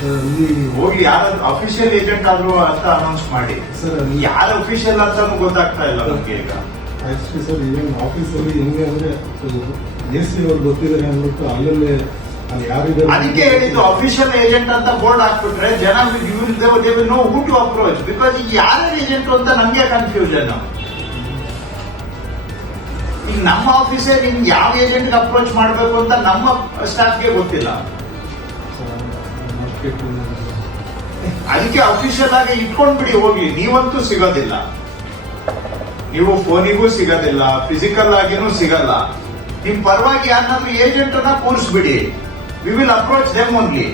Sir ಯಾರು official agent ಆದ್ರೂ ಅಂತ ಅನೌನ್ಸ್ ಮಾಡಿ. ಸರ್ ಯಾರ ಅಫಿಷಿಯಲ್ ಅಂತ ಗೊತ್ತಾಗ್ತಾ ಇಲ್ಲ ನಮ್ಗೆ ಈಗ. ಆಕ್ಚುಲಿ ಸರ್ ಈವನ್ ಆಫೀಸಲ್ಲಿ ಹೆಂಗೆ ಅಂದ್ರೆ ಎ ಸಿ ಅವ್ರು ಗೊತ್ತಿದ್ದಾರೆ ಅಂದ್ಬಿಟ್ಟು ಅಲ್ಲಲ್ಲೇ ಅದಕ್ಕೆ ಹೇಳಿದ್ದು ಅಫಿಷಿಯಲ್ ಏಜೆಂಟ್ ಅಂತ ಬೋರ್ಡ್ ಹಾಕ್ಬಿಟ್ರೆ ಜನ no who to approach because ಈಗ ಯಾರ ಏಜೆಂಟ್ ಅಂತ ನಮ್ಗೆ ಕನ್ಫ್ಯೂಷನ್ ಈಗ ನಮ್ಮ ಆಫೀಸೇ ನಿಮ್ಗೆ ಯಾವ ಏಜೆಂಟ್ಗೆ ಅಪ್ರೋಚ್ ಮಾಡಬೇಕು ಅಂತ ನಮ್ಮ ಸ್ಟಾಫ್ಗೆ ಗೊತ್ತಿಲ್ಲ. ಅದಕ್ಕೆ ಅಫಿಷಿಯಲ್ ಆಗಿ ಇಟ್ಕೊಂಡ್ಬಿಡಿ ಹೋಗ್ಲಿ ನೀವಂತೂ ಸಿಗೋದಿಲ್ಲ. ನೀವು ಫೋನಿಗೂ ಸಿಗೋದಿಲ್ಲ ಫಿಸಿಕಲ್ ಆಗಿನೂ ಸಿಗಲ್ಲ. ನಿಮ್ ಪರವಾಗಿ ಯಾರನ್ನಾದ್ರೂ ಏಜೆಂಟ್ ಅನ್ನ ಕೂರಿಸ್ಬಿಡಿ. We will approach them only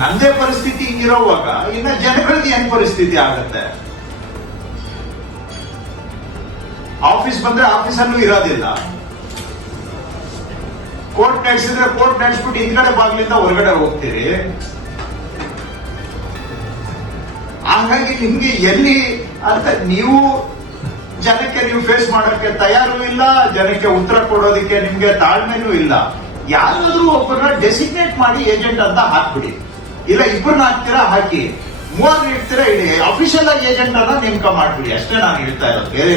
ನಂದೇ ಪರಿಸ್ಥಿತಿ ಹಿಂಗಿರೋವಾಗ, ಇನ್ನ ಜನಗಳಿಗೆ ಏನ್ ಪರಿಸ್ಥಿತಿ ಆಗತ್ತೆ? ಆಫೀಸ್ ಬಂದ್ರೆ ಆಫೀಸಲ್ಲೂ ಇರೋದಿಲ್ಲ. ಕೋರ್ಟ್ ನಡೆಸಿದ್ರೆ ಕೋರ್ಟ್ ನಡೆಸ್ಬಿಟ್ಟು ಹಿಂದ್ಗಡೆ ಬಾಗ್ಲಿಂದ ಹೊರಗಡೆ ಹೋಗ್ತೀರಿ. ಹಾಗಾಗಿ ನಿಮ್ಗೆ ಎಲ್ಲಿ ಅಂತ ನೀವು ಜನಕ್ಕೆ ನೀವು ಫೇಸ್ ಮಾಡೋಕ್ಕೆ ತಯಾರು ಇಲ್ಲ, ಜನಕ್ಕೆ ಉತ್ತರ ಕೊಡೋದಕ್ಕೆ ನಿಮ್ಗೆ ತಾಳ್ಮೆನೂ ಇಲ್ಲ. ಯಾರಾದ್ರೂ ಒಬ್ಬರನ್ನ ಡೆಸಿಗ್ನೇಟ್ ಮಾಡಿ ಏಜೆಂಟ್ ಅಂತ ಹಾಕ್ಬಿಡಿ. ಇಲ್ಲ, ಇಬ್ಬರನ್ನ ಹಾಕ್ತೀರಾ? ಹಾಕಿ. ಮೂವರ್ ಇಡ್ತೀರಾ? ಇಡಿ. ಅಫಿಷಿಯಲ್ ಆಗಿ ಏಜೆಂಟ್ ಅನ್ನ ನೇಮಕ ಮಾಡ್ಬಿಡಿ. ಅಷ್ಟೇ ನಾನು ಹೇಳ್ತಾ ಇರೋದು. ಬೇರೆ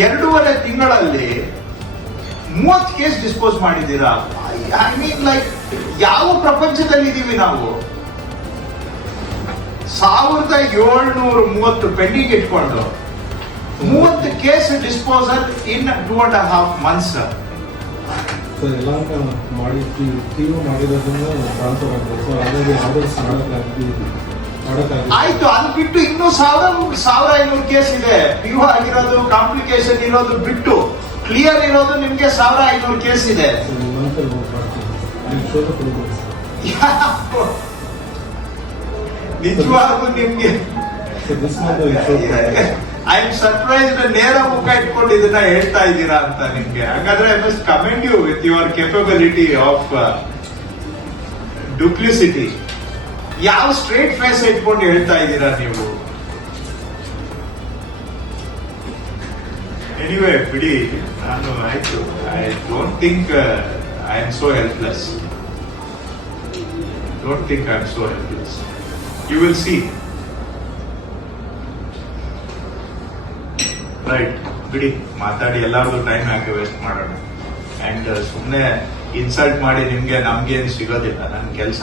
ಎರಡೂವರೆ ತಿಂಗಳಲ್ಲಿ ಮೂವತ್ತು ಕೇಸ್ ಡಿಸ್ಪೋಸ್ ಮಾಡಿದ್ದೀರಾ? ಐ ಮೀನ್ ಲೈಕ್ ಯಾವ ಪ್ರಪಂಚದಲ್ಲಿ ಇದ್ದೀವಿ ನಾವು? ಸಾವಿರದ ಏಳ್ನೂರ ಮೂವತ್ತು ಪೆಂಡಿಂಗ್ ಇಟ್ಕೊಂಡು ಮೂವತ್ತು case disposal in two and half months ಎಲ್ಲ ಮಾಡಿ ಟಿವಿ ಮಾಡಿರೋದ್ರಿಂದ ಟ್ರಾನ್ಸ್ಫರ್ ಆಗ್ತದೆ ಸೊ ಆಯ್ತು ಅದು ಬಿಟ್ಟು ಇನ್ನೂ ಸಾವಿರ ಸಾವಿರ ಐನೂರು ಕೇಸ್ ಇದೆ. ಪಿ ಆಗಿರೋದು ಕಾಂಪ್ಲಿಕೇಶನ್ ಇರೋದು ಬಿಟ್ಟು ಕ್ಲಿಯರ್ ಇರೋದು ನಿಮ್ಗೆ ಸಾವಿರ ಐನೂರು ಕೇಸ್ ಇದೆ. ನಿಜವಾಗೂ ನಿಮ್ಗೆ. ಐ ಆಮ್ ಸರ್ಪ್ರೈಸ್ಡ್ ನೇರ ಮುಖ ಇಟ್ಕೊಂಡು ಇದನ್ನ ಹೇಳ್ತಾ ಇದ್ದೀರಾ ಅಂತ ನಿಮ್ಗೆ. ಹಾಗಾದ್ರೆ I must commend you with your capability of duplicity ಯಾವ ಸ್ಟ್ರೇಟ್ ಫೇಸ್ ಇಟ್ಕೊಂಡು ಹೇಳ್ತಾ ಇದ್ದೀರಾ ನೀವು? ಎನಿವೇ ಬಿಡಿ, ನಾನು ಆಯ್ತು. I don't think I am so helpless don't think I am so helpless you will see right ಬಿಡಿ, ಮಾತಾಡಿ ಎಲ್ಲಾರ್ದು ಟೈಮ್ ಯಾಕೆ ವೇಸ್ಟ್ ಮಾಡೋಣ. ಅಂಡ್ ಸುಮ್ಮನೆ ಇನ್ಸಲ್ಟ್ ಮಾಡಿ ನಿಮ್ಗೆ, ನಮ್ಗೇನು ಸಿಗೋದಿಲ್ಲ. ನನ್ನ ಕೆಲಸ